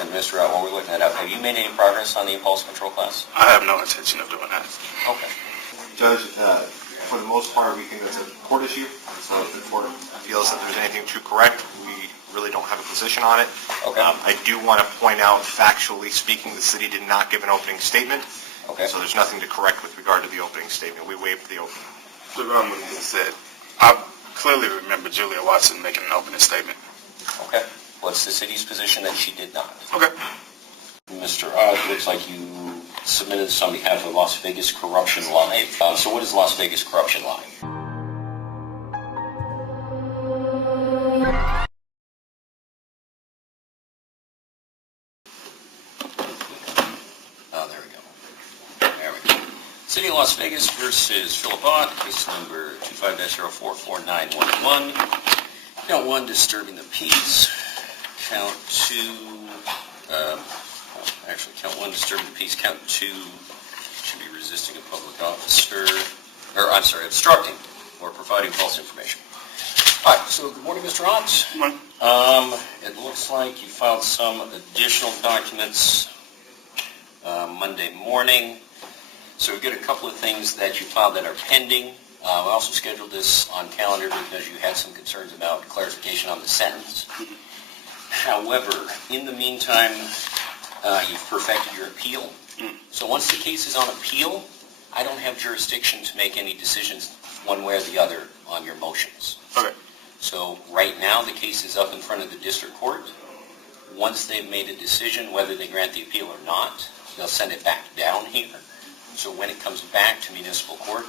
And Mr. Rao, while we're looking that up, have you made any progress on the impulse control class? I have no intention of doing that. Okay. Judge, for the most part, we think it's a court issue. So if the court feels that there's anything to correct, we really don't have a position on it. Okay. I do want to point out, factually speaking, the city did not give an opening statement. Okay. So there's nothing to correct with regard to the opening statement. We waived the opening. The Roman said, I clearly remember Julia Watson making an opening statement. Okay. What's the city's position that she did not? Okay. Mr. It looks like you submitted this on behalf of Las Vegas Corruption Live. So what is Las Vegas Corruption Live? Oh, there we go. There we go. City of Las Vegas versus Philip Ott, case number 25-044911. Count 1, disturbing the peace. Count 2, count 1, disturbing the peace. Count 2 should be resisting a public officer, obstructing or providing false information. All right, so good morning, Mr. Ott. Good morning. It looks like you filed some additional documents Monday morning. So we've got a couple of things that you filed that are pending. I also scheduled this on calendar because you had some concerns about clarification on the sentence. However, in the meantime, you've perfected your appeal. So once the case is on appeal, I don't have jurisdiction to make any decisions one way or the other on your motions. Okay. So right now, the case is up in front of the district court. Once they've made a decision whether they grant the appeal or not, they'll send it back down here. So when it comes back to municipal court,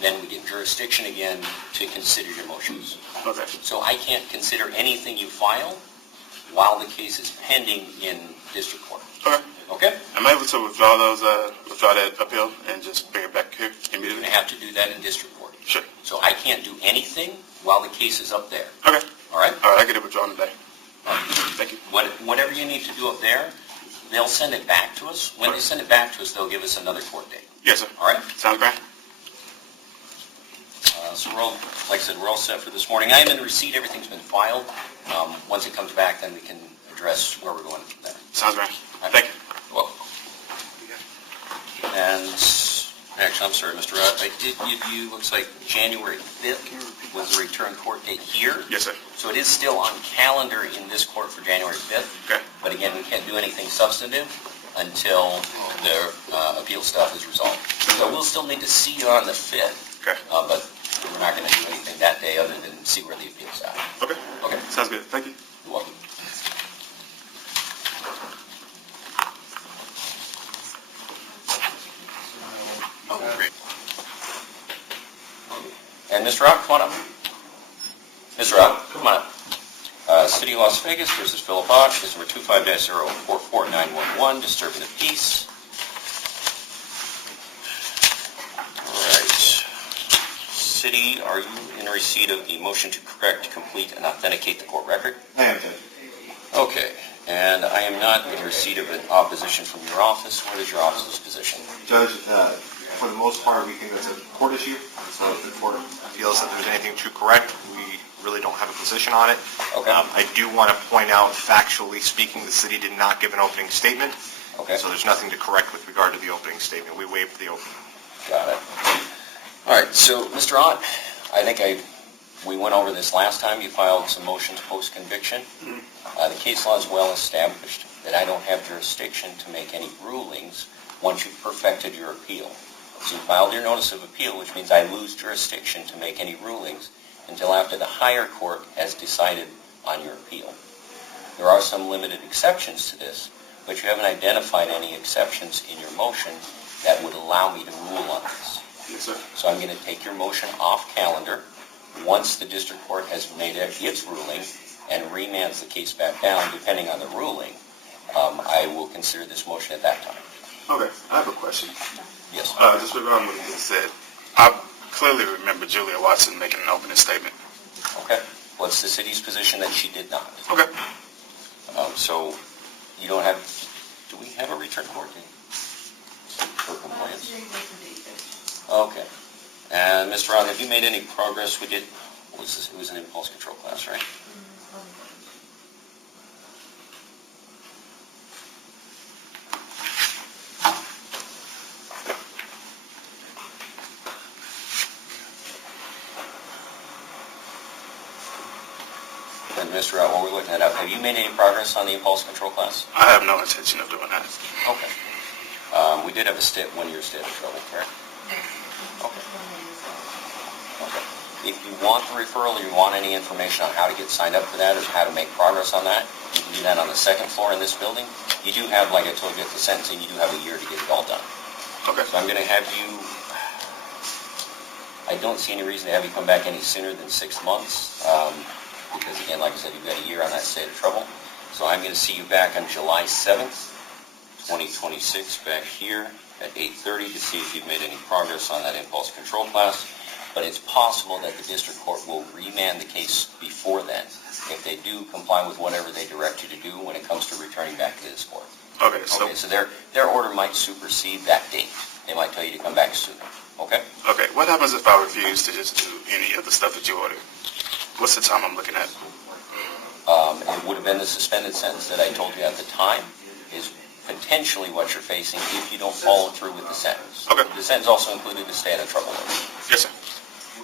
then we get jurisdiction again to consider your motions. Okay. So I can't consider anything you file while the case is pending in district court. Okay. Okay? Am I able to withdraw that appeal and just bring it back here You're immediately? going to have to do that in district court. Sure. So I can't do anything while the case is up there. Okay. All right? All right, I get it withdrawn today. Thank you. Whatever you need to do up there, they'll send it back to us. When they send it back to us, they'll give us another court date. Yes, sir. All right? Sounds great. So like I said, we're all set for this morning. I am in receipt. Everything's been filed. Once it comes back, then we can address where we're going from there. Sounds great. Thank you. You're welcome. And actually, I'm sorry, Mr. Rudd, I did give you, looks like January 5th was the return court date here. Yes, sir. So it is still on calendar in this court for January 5th. Okay. But again, we can't do anything substantive until the appeal stuff is resolved. So we'll still need to see you on the 5th. Okay. But we're not going to do anything that day other than see where the appeal's at. Okay. Okay. Sounds good. Thank you. You're welcome. Oh, great. And Mr. Rock, come on up. Mr. Rock, come on up. City of Las Vegas versus Philip Ott, case number 25-044911, disturbing the peace. All right. City, are you in receipt of the motion to correct, complete, and authenticate the court record? I am, Judge. Okay. And I am not in receipt of an opposition from your office. What is your office's position? Judge, for the most part, we think it's a court issue. So if the court feels that there's anything to correct, we really don't have a position on it. Okay. I do want to point out, factually speaking, the city did not give an opening statement. Okay. So there's nothing to correct with regard to the opening statement. We waived the opening. Got it. All right. So, Mr. Ott, I think we went over this last time. You filed some motions post-conviction. The case law is well established that I don't have jurisdiction to make any rulings once you've perfected your appeal. So you filed your notice of appeal, which means I lose jurisdiction to make any rulings until after the higher court has decided on your appeal. There are some limited exceptions to this, but you haven't identified any exceptions in your motion that would allow me to rule on this. Yes, sir. So I'm going to take your motion off calendar. Once the district court has made its ruling and remands the case back down, depending on the ruling, I will consider this motion at that time. Okay. I have a question. Yes. Just regarding what you said, I clearly remember Julia Watson making an opening statement. Okay. What's the city's position that she did not? Okay. So you don't have, do we have a return court date for compliance? Okay. And Mr. Roth, have you made any progress? We did, it was an impulse control class, right? with Mr. Out while we're looking that up. Have you made any progress on the impulse control class? I have no intention of doing that. Okay. We did have a 1-year state of trouble, correct? Okay. Okay. If you want the referral or you want any information on how to get signed up for that or how to make progress on that, you can do that on the second floor in this building. You do have, like I told you at the sentencing, you do have a year to get it all done. Okay. So I'm going to have you, I don't see any reason to have you come back any sooner than 6 months, because again, like I said, you've got a year on that state of trouble. So I'm going to see you back on July 7th, 2026, back here at 8:30 to see if you've made any progress on that impulse control class. But it's possible that the district court will remand the case before then, if they do comply with whatever they direct you to do when it comes to returning back to this court. Okay, so their order might supersede that date. They might tell you to come back sooner, okay? okay, what happens if I refuse to just do any of the stuff that you ordered? What's the time I'm looking at? It would have been the suspended sentence that I told you at the time is potentially what you're facing if you don't follow through with the sentence. Okay. The sentence also included the stay out of trouble order. Yes, sir.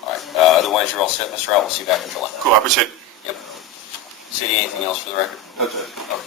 All right. Otherwise, you're all set, Mr. Out. We'll see you back in July. Cool, I appreciate it. Yep. City, anything else for the record? That's it. Okay.